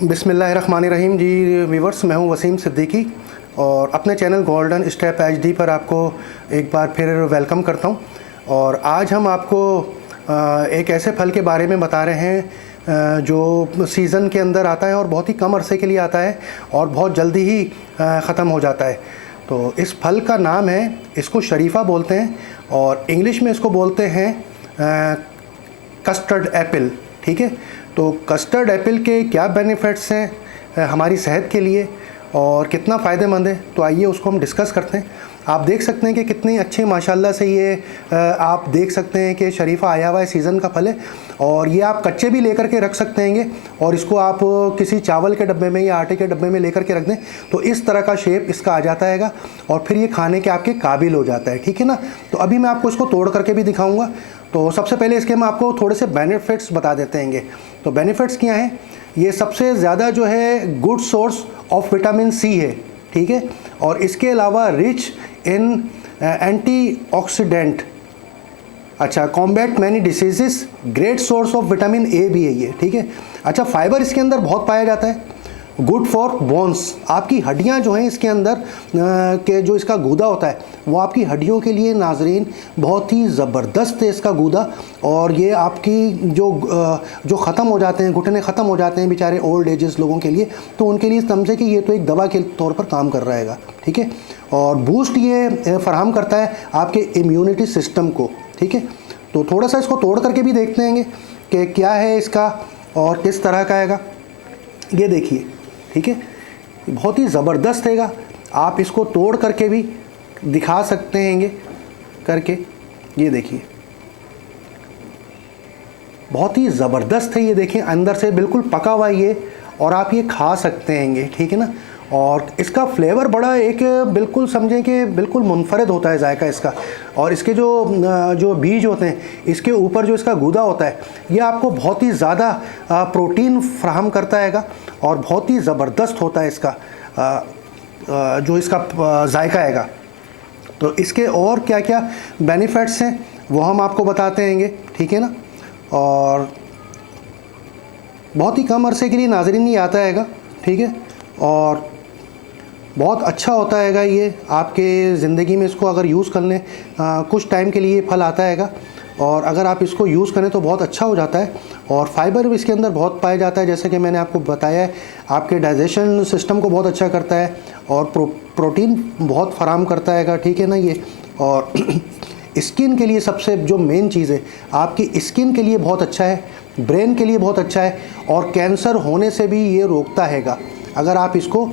बिस्मिल्लाहिर्रहमानिर्रहीम जी व्यूवर्स, मैं हूं वसीम सिद्दीकी और अपने चैनल गोल्डन स्टेप एचडी पर आपको एक बार फिर वेलकम करता हूं। और आज हम आपको एक ऐसे फल के बारे में बता रहे हैं जो सीज़न के अंदर आता है और बहुत ही कम अरसे के लिए आता है और बहुत जल्दी ही ख़त्म हो जाता है। तो इस फल का नाम है, इसको शरीफ़ा बोलते हैं और इंग्लिश में इसको बोलते हैं कस्टर्ड एप्पल। ठीक है, तो कस्टर्ड एप्पल के क्या बेनिफिट्स हैं हमारी सेहत के लिए और कितना फ़ायदेमंद है, तो आइए उसको हम डिस्कस करते हैं। आप देख सकते हैं कि कितनी अच्छी माशाल्लाह से ये आप देख सकते हैं कि शरीफ़ा आया हुआ है, सीज़न का फल है और ये आप कच्चे भी लेकर के रख सकते हैंगे और इसको आप किसी चावल के डब्बे में या आटे के डब्बे में लेकर के रख दें तो इस तरह का शेप इसका आ जाता हैगा और फिर ये खाने के आपके काबिल हो जाता है। ठीक है ना, तो अभी मैं आपको इसको तोड़ करके भी दिखाऊँगा। तो सबसे पहले इसके हम आपको थोड़े से बेनिफिट्स बता देते हैंगे। तो बेनिफिट्स क्या हैं, ये सबसे ज़्यादा जो है good source of vitamin C है। ठीक है, और इसके अलावा रिच इन एंटीऑक्सीडेंट, अच्छा combat many diseases, great source of vitamin A भी है ये। ठीक है, अच्छा फाइबर इसके अंदर बहुत पाया जाता है, गुड फॉर बोन्स, आपकी हड्डियां जो हैं इसके अंदर के जो इसका गूदा होता है वो आपकी हड्डियों के लिए नाजरीन बहुत ही ज़बरदस्त है इसका गूदा। और ये आपकी जो ख़त्म हो जाते हैं, घुटने ख़त्म हो जाते हैं बेचारे ओल्ड एजेस लोगों के लिए, तो उनके लिए समझे कि ये तो एक दवा के तौर पर काम कर रहेगा। ठीक है, और बूस्ट ये फराहम करता है आपके इम्यूनिटी सिस्टम को। ठीक है, तो थोड़ा सा इसको तोड़ करके भी देखते हैं कि क्या है इसका और किस तरह का आएगा। ये देखिए, ठीक है, बहुत ही ज़बरदस्त हैगा। आप इसको तोड़ करके भी दिखा सकते हैंगे करके, ये देखिए बहुत ही ज़बरदस्त है। ये देखिए अंदर से बिल्कुल पका हुआ ये और आप ये खा सकते हैंगे। ठीक है ना, और इसका फ्लेवर बड़ा एक बिल्कुल समझें कि बिल्कुल मुनफरद होता है जायका इसका। और इसके जो बीज होते हैं, इसके ऊपर जो इसका गूदा होता है, ये आपको बहुत ही ज़्यादा प्रोटीन फ्राहम करता हैगा और बहुत ही ज़बरदस्त होता है इसका जो इसका जायका हैगा। तो इसके और क्या क्या बेनिफिट्स हैं वो हम आपको बताते हैंगे। ठीक है ना, और बहुत ही कम अरसे के लिए नाज़रीन ये आता हैगा। ठीक है, और बहुत अच्छा होता हैगा ये आपके ज़िंदगी में। इसको अगर यूज़ कर लें कुछ टाइम के लिए फल आता हैगा और अगर आप इसको यूज़ करें तो बहुत अच्छा हो जाता है। और फाइबर भी इसके अंदर बहुत पाया जाता है, जैसे कि मैंने आपको बताया है, आपके डाइजेशन सिस्टम को बहुत अच्छा करता है और प्रोटीन बहुत फराहम करता हैगा। ठीक है ना, ये और स्किन के लिए सबसे जो मेन चीज़ है, आपकी स्किन के लिए बहुत अच्छा है, ब्रेन के लिए बहुत अच्छा है और कैंसर होने से भी ये रोकता हैगा अगर आप इसको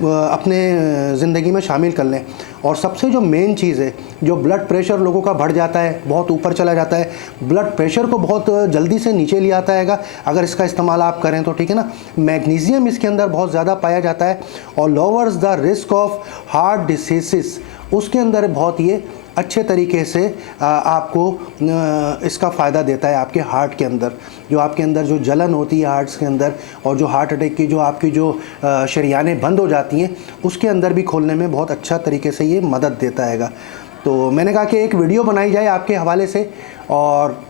अपने ज़िंदगी में शामिल कर लें। और सबसे जो मेन चीज़ है, जो ब्लड प्रेशर लोगों का बढ़ जाता है, बहुत ऊपर चला जाता है, ब्लड प्रेशर को बहुत जल्दी से नीचे ले आता हैगा अगर इसका इस्तेमाल आप करें तो। ठीक है ना, मैग्नीशियम इसके अंदर बहुत ज़्यादा पाया जाता है और lowers the risk of heart disease, उसके अंदर बहुत ये अच्छे तरीके से आपको इसका फ़ायदा देता है आपके हार्ट के अंदर। जो आपके अंदर जो जलन होती है हार्ट्स के अंदर और जो हार्ट अटैक की जो आपकी जो शरियानें बंद हो जाती हैं, उसके अंदर भी खोलने में बहुत अच्छा तरीके से ये मदद देता हैगा। तो मैंने कहा कि एक वीडियो बनाई जाए आपके हवाले से और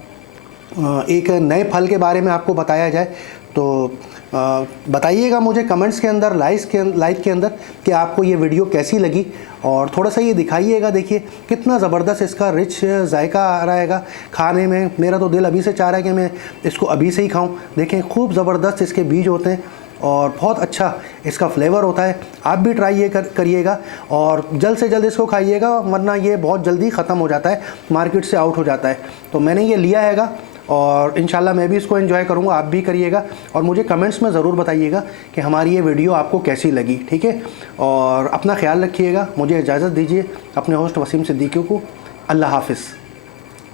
एक नए फल के बारे में आपको बताया जाए। तो बताइएगा मुझे कमेंट्स के अंदर, लाइक के अंदर कि आपको ये वीडियो कैसी लगी और थोड़ा सा ये दिखाइएगा। देखिए कितना ज़बरदस्त इसका रिच जायका आ रहा हैगा खाने में। मेरा तो दिल अभी से चाह रहा है कि मैं इसको अभी से ही खाऊं। देखें खूब ज़बरदस्त इसके बीज होते हैं और बहुत अच्छा इसका फ्लेवर होता है। आप भी ट्राई करिएगा और जल्द से जल्द इसको खाइएगा, वरना ये बहुत जल्दी ख़त्म हो जाता है, मार्केट से आउट हो जाता है। तो मैंने ये लिया हैगा और इंशाल्लाह मैं भी इसको एंजॉय करूँगा, आप भी करिएगा और मुझे कमेंट्स में ज़रूर बताइएगा कि हमारी ये वीडियो आपको कैसी लगी। ठीक है, और अपना ख्याल रखिएगा। मुझे इजाज़त दीजिए अपने होस्ट वसीम सिद्दीकी को। अल्लाह हाफ़िज़।